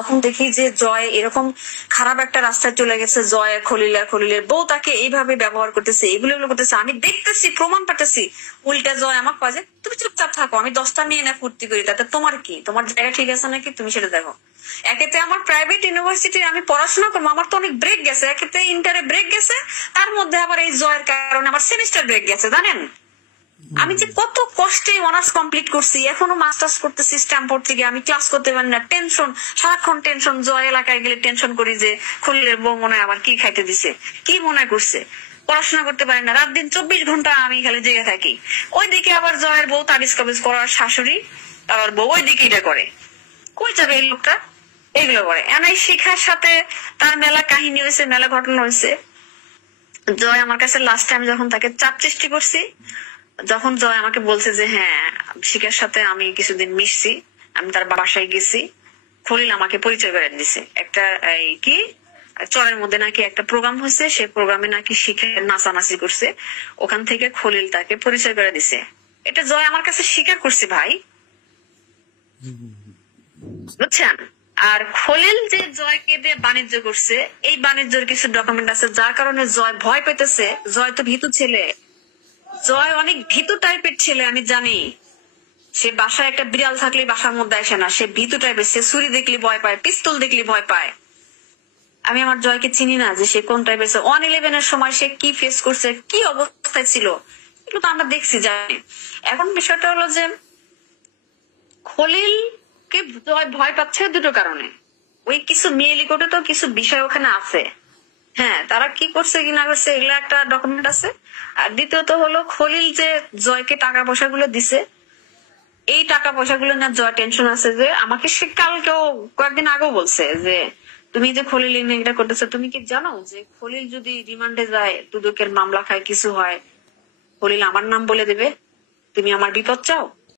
তখন দেখি যে জয় এরকম খারাপ একটা রাস্তায় চলে গেছে, জয় আর খলিলের বউ তাকে এইভাবে ব্যবহার করতেছে, এগুলো করতেছে, আমি দেখতেছি, প্রমাণ পাঠাচ্ছি। উল্টা জয় আমাকে কয় যে তুমি চুপচাপ থাকো, আমি 10টা মেয়ে না ফুর্তি করি, তাতে তোমার কি? তোমার জায়গা ঠিক আছে নাকি? তুমি সেটা দেখো। একেতে আমার প্রাইভেট ইউনিভার্সিটি আমি পড়াশোনা করবো, আমার তো অনেক ব্রেক গেছে, একেতে ইন্টারে ব্রেক গেছে, তার মধ্যে আবার এই জয়ের কারণে আমার সেমিস্টার ব্রেক গেছে, জানেন? আমি যে কত কষ্টে অনার্স কমপ্লিট করছি, এখনো মাস্টার্স করতেছি স্ট্যাম্পোর্ড থেকে, আমি ক্লাস করতে পারি না, টেনশন, সারাক্ষণ টেনশন। জয় এলাকায় গেলে টেনশন করি যে খলিলের বউ মনে হয় আবার কি খাইতে দিছে, কি মনে করছে। পড়াশোনা করতে পারি না, রাত দিন 24 ঘন্টা আমি খালি জেগে থাকি। ওইদিকে আবার জয়ের বউ তাবিজ কবিজ করার শাশুড়ি, আবার বউ ওইদিকে এটা করে। কই যাবে এই লোকটা? এগুলো করে। এই শিখার সাথে তার মেলা কাহিনী হয়েছে, মেলা ঘটনা হয়েছে। জয় আমার কাছে লাস্ট টাইম যখন তাকে চাপ সৃষ্টি করছি, যখন জয় আমাকে বলছে যে হ্যাঁ শিখার সাথে আমি কিছুদিন মিশছি, আমি তার বাসায় গেছি, খলিল আমাকে পরিচয় করে দিছে। একটা এই কি চরের মধ্যে নাকি একটা প্রোগ্রাম হয়েছে, সেই প্রোগ্রামে নাকি শিখে নাচানাচি করছে, ওখান থেকে খলিল তাকে পরিচয় করে দিছে। এটা জয় আমার কাছে স্বীকার করছে ভাই, বুঝছেন? আর খলিল যে জয়কে দিয়ে বাণিজ্য করছে, এই বাণিজ্যের কিছু ডকুমেন্ট আছে, যার কারণে জয় ভয় পেতেছে। জয় তো ভীতু ছেলে, জয় অনেক ভীতু টাইপের ছেলে, আমি জানি। সে বাসায় একটা বিড়াল থাকলে বাসার মধ্যে আসে না, সে ভীতু টাইপের, সে ছুরি দেখলে ভয় পায়, পিস্তল দেখলে ভয় পায়। আমি আমার জয়কে চিনি না যে সে কোন টাইপের। 111 এর সময় সে কি ফেস করছে, কি অবস্থায় ছিল, এগুলো তো আমরা দেখছি, জানি। এখন বিষয়টা হলো যে খলিলকে জয় ভয় পাচ্ছে দুটো কারণে। ওই কিছু মেয়েলি কোটে তো কিছু বিষয় ওখানে আছে, হ্যাঁ, তারা কি করছে কি না করছে এগুলো একটা ডকুমেন্ট আছে। আর দ্বিতীয়ত হলো খলিল যে জয়কে টাকা পয়সা গুলো দিছে, এই টাকা পয়সা গুলো না জয় টেনশন আছে। যে আমাকে সে কালকেও কয়েকদিন আগেও বলছে যে তুমি যে খলিল নিয়ে এটা করতেছো, তুমি কি জানো যে খলিল যদি রিমান্ডে যায়, দুদকের মামলা খায়, কিছু হয়, খলিল আমার নাম বলে দেবে, তুমি আমার বিপদ চাও?